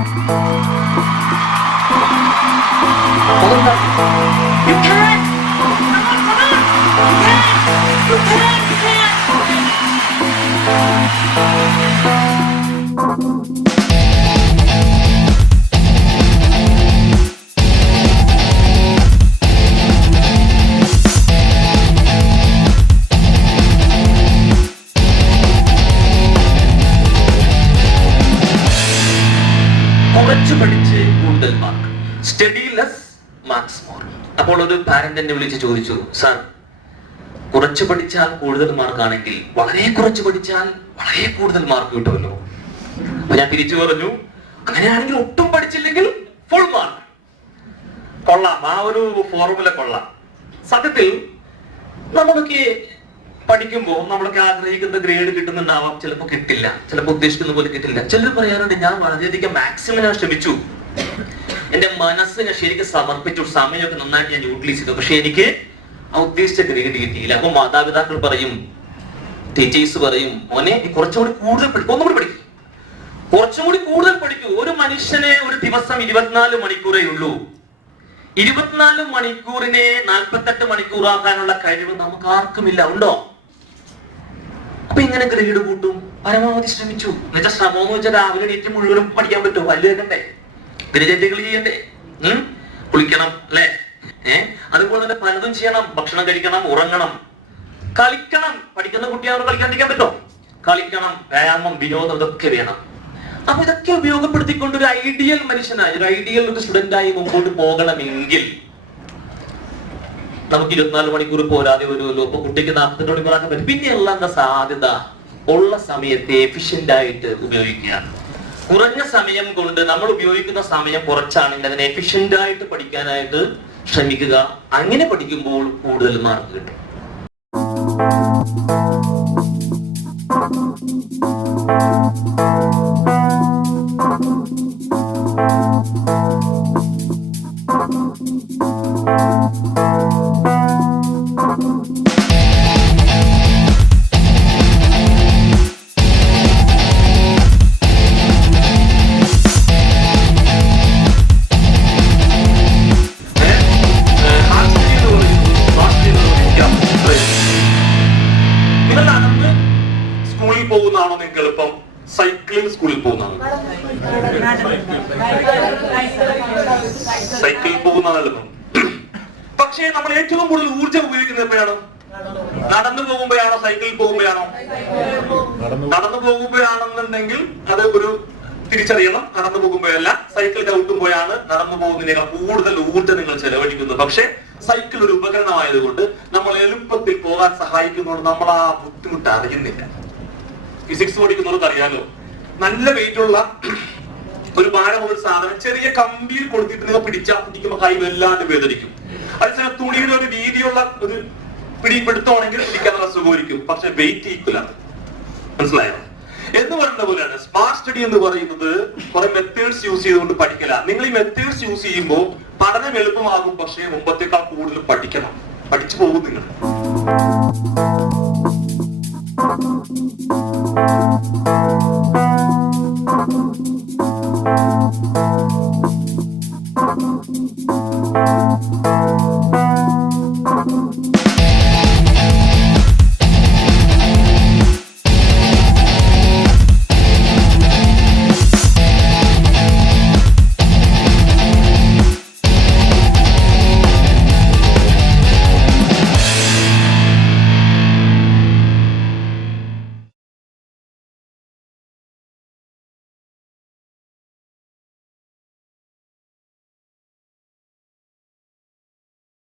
You can! Come on! You can! You can! കുറച്ച് പഠിച്ച് കൂടുതൽ mark, study less marks more. അപ്പോൾ ഒരു പാരന്റ് എന്നെ വിളിച്ച് ചോദിച്ചു, സാർ കുറച്ച് പഠിച്ചാൽ കൂടുതൽ മാർക്കാണെങ്കിൽ വളരെ കുറച്ച് പഠിച്ചാൽ വളരെ കൂടുതൽ മാർക്ക് കിട്ടുമല്ലോ? അപ്പൊ ഞാൻ തിരിച്ചു പറഞ്ഞു, അങ്ങനെയാണെങ്കിൽ ഒട്ടും പഠിച്ചില്ലെങ്കിൽ ഫുൾ മാർക്ക്. കൊള്ളാം, ആ ഒരു ഫോർമുല കൊള്ളാം. സത്യത്തിൽ നമ്മളൊക്കെ പഠിക്കുമ്പോൾ നമ്മളൊക്കെ ആഗ്രഹിക്കുന്ന ഗ്രേഡ് കിട്ടുന്നുണ്ടാവാം, ചിലപ്പോൾ കിട്ടില്ല, ചിലപ്പോൾ ഉദ്ദേശിക്കുന്ന പോലെ കിട്ടില്ല. ചിലർ പറയാറുണ്ട്, ഞാൻ വളരെയധികം മാക്സിമം ഞാൻ ശ്രമിച്ചു, എന്റെ മനസ്സിനെ ശരിക്കും സമർപ്പിച്ചു, സമയമൊക്കെ നന്നായിട്ട് ഞാൻ യൂട്ടിലൈസ് ചെയ്തു, പക്ഷെ എനിക്ക് ആ ഉദ്ദേശിച്ച ഗ്രേഡ് കിട്ടിയില്ല. അപ്പൊ മാതാപിതാക്കൾ പറയും, ടീച്ചേഴ്സ് പറയും, മോനെ കുറച്ചുകൂടി കൂടുതൽ പഠിക്കും, ഒന്നും കൂടി പഠിക്കും, കുറച്ചും കൂടി കൂടുതൽ പഠിക്കൂ. ഒരു മനുഷ്യനെ ഒരു ദിവസം 24 മണിക്കൂറേ ഉള്ളൂ. 24 മണിക്കൂറിനെ 48 മണിക്കൂറാക്കാനുള്ള കഴിവ് നമുക്ക് ആർക്കുമില്ല. ഉണ്ടോ? അപ്പൊ ഇങ്ങനെ ഗ്രേഡ് കൂട്ടും, പരമാവധി ശ്രമിച്ചു. എന്നുവെച്ചാൽ ശ്രമം എന്ന് വെച്ചാൽ രാവിലെ എണീറ്റ് മുഴുവനും പഠിക്കാൻ പറ്റുമോ? പല്ല് കേൾക്കണ്ടേ, ദിനചര്യകൾ ചെയ്യണ്ടേ, കുളിക്കണം അല്ലെ? അതുപോലെ തന്നെ പലതും ചെയ്യണം, ഭക്ഷണം കഴിക്കണം, ഉറങ്ങണം, കളിക്കണം. പഠിക്കുന്ന കുട്ടിയാണോ കളിക്കാണ്ടിരിക്കാൻ പറ്റുമോ? കളിക്കണം, വ്യായാമം, വിനോദം, ഇതൊക്കെ വേണം. അപ്പൊ ഇതൊക്കെ ഉപയോഗപ്പെടുത്തിക്കൊണ്ട് ഒരു ഐഡിയൽ മനുഷ്യനായി, ഒരു ഐഡിയൽ ഒരു സ്റ്റുഡന്റായി മുമ്പോട്ട് പോകണമെങ്കിൽ നമുക്ക് 24 മണിക്കൂർ പോരാതെ വരുമല്ലോ. അപ്പൊ കുട്ടിക്ക് 48 മണിക്കൂറാക്കാൻ പറ്റും. പിന്നെയുള്ള എന്താ സാധ്യത? ഉള്ള സമയത്തെ എഫിഷ്യന്റ് ആയിട്ട് ഉപയോഗിക്കുക. കുറഞ്ഞ സമയം കൊണ്ട് നമ്മൾ ഉപയോഗിക്കുന്ന സമയം കുറച്ചാണെങ്കിൽ അതിനെ എഫിഷ്യന്റ് ആയിട്ട് പഠിക്കാനായിട്ട് ശ്രമിക്കുക. അങ്ങനെ പഠിക്കുമ്പോൾ കൂടുതൽ മാർക്ക് കിട്ടും. സ്കൂളിൽ പോകുന്നതാണോ നിങ്ങൾക്ക് എളുപ്പം? സൈക്കിളിൽ സ്കൂളിൽ പോകുന്നതാണ്? സൈക്കിളിൽ പോകുന്നതാണ് എളുപ്പം. പക്ഷേ നമ്മൾ ഏറ്റവും കൂടുതൽ ഊർജ്ജം ഉപയോഗിക്കുന്നത് എപ്പോഴാണ്? നടന്നു പോകുമ്പോഴാണോ സൈക്കിളിൽ പോകുമ്പോഴാണോ? നടന്നു പോകുമ്പോഴാണെന്നുണ്ടെങ്കിൽ അത് ഒരു തിരിച്ചറിയണം. നടന്നു പോകുമ്പോഴല്ല, സൈക്കിൾ ചവിട്ടുമ്പോഴാണ് നടന്നു പോകുന്നതിനേക്കാൾ കൂടുതൽ ഊർജ്ജം നിങ്ങൾ ചെലവഴിക്കുന്നത്. പക്ഷെ സൈക്കിൾ ഒരു ഉപകരണമായതുകൊണ്ട് നമ്മൾ എളുപ്പത്തിൽ പോകാൻ സഹായിക്കുന്നതുകൊണ്ട് നമ്മൾ ആ ബുദ്ധിമുട്ട് അറിയുന്നില്ല. ഫിസിക്സ് പഠിക്കുന്നവർക്ക് അറിയാലോ, നല്ല വെയിറ്റ് ഉള്ള ഒരു ഭാരമുള്ള സാധനം ചെറിയ കമ്പിയിൽ കൊടുത്തിട്ട് നിങ്ങൾ പിടിക്കുമ്പോൾ കൈ വല്ലാണ്ട് വേദനിക്കും. അതേസമയം തുണിയുടെ ഒരു രീതിയുള്ള ഒരു പിടിപ്പെടുത്തമാണെങ്കിൽ പിടിക്കാനുള്ള സുഖമായിരിക്കും. പക്ഷെ വെയിറ്റ് ഈക്വൽ ആണ്. മനസ്സിലായോ? എന്ന് പറയുന്ന പോലെയാണ് സ്മാർട്ട് സ്റ്റഡി എന്ന് പറയുന്നത് കുറെ മെത്തേഡ്സ് യൂസ് ചെയ്തുകൊണ്ട് പഠിക്കല. നിങ്ങൾ ഈ മെത്തേഡ്സ് യൂസ് ചെയ്യുമ്പോൾ പഠനം എളുപ്പമാകും, പക്ഷേ മുമ്പത്തേക്കാൾ കൂടുതൽ പഠിക്കണം. പഠിച്ചു പോകും നിങ്ങൾ.